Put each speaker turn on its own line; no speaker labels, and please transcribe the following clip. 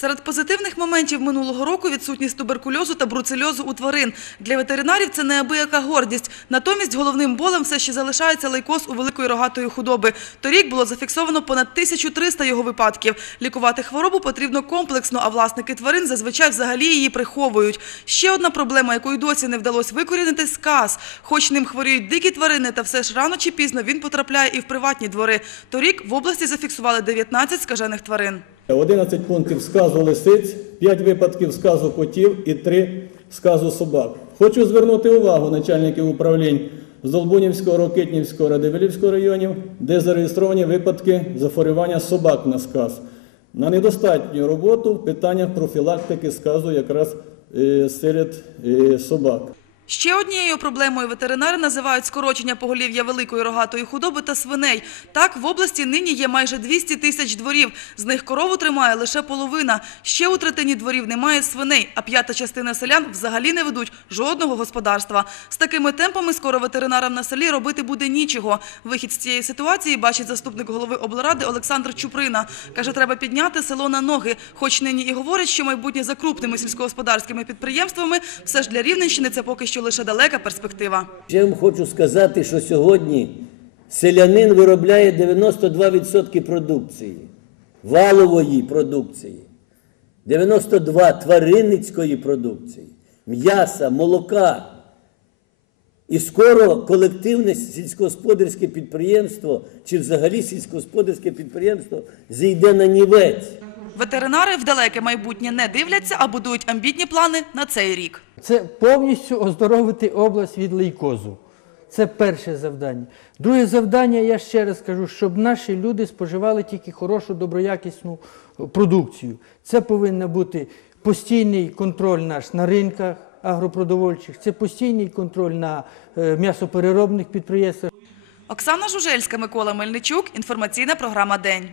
Серед позитивних моментів минулого року відсутність туберкульозу та бруцельозу у тварин. Для ветеринарів це неабияка гордість. Натомість головним болем все ще залишається лейкоз у великої рогатої худоби. Торік було зафіксовано понад 1300 його випадків. Лікувати хворобу потрібно комплексно, а власники тварин зазвичай взагалі її приховують. Ще одна проблема, яку й досі не вдалося викорінити – сказ. Хоч ним хворіють дикі тварини, та все ж рано чи пізно він потрапляє і в приватні двори. Торік в області зафіксували 19 скажених тварин.
11 пунктів сказу лисиць, 5 випадків сказу котів і 3 сказу собак. Хочу звернути увагу начальників управлінь Золбунівського, Рокитнівського, Радивилівського районів, де зареєстровані випадки захворювання собак на сказ. На недостатню роботу в питаннях профілактики сказу якраз е, серед е, собак.
Ще однією проблемою ветеринари називають скорочення поголів'я великої рогатої худоби та свиней. Так, в області нині є майже 200 тисяч дворів. З них корову тримає лише половина. Ще у третині дворів немає свиней, а п'ята частина селян взагалі не ведуть жодного господарства. З такими темпами скоро ветеринарам на селі робити буде нічого. Вихід з цієї ситуації бачить заступник голови облради Олександр Чуприна. Каже, треба підняти село на ноги. Хоч нині і говорять, що майбутнє за крупними сільськогосподарськими підприємствами, все ж для Рівненщини це поки що лише далека перспектива.
Я вам хочу сказати, що сьогодні селянин виробляє 92% продукції, валової продукції, 92% тваринницької продукції, м'яса, молока. І скоро колективне сільськогосподарське підприємство чи взагалі сільськогосподарське підприємство зійде на нівець.
Ветеринари в далеке майбутнє не дивляться, а будують амбітні плани на цей рік.
Це повністю оздоровити область від лейкозу. Це перше завдання. Друге завдання, я ще раз кажу, щоб наші люди споживали тільки хорошу, доброякісну продукцію. Це повинен бути постійний контроль наш на ринках агропродовольчих, це постійний контроль на е, м'ясопереробних підприємствах.
Оксана Жужельська, Микола Мельничук. Інформаційна програма День.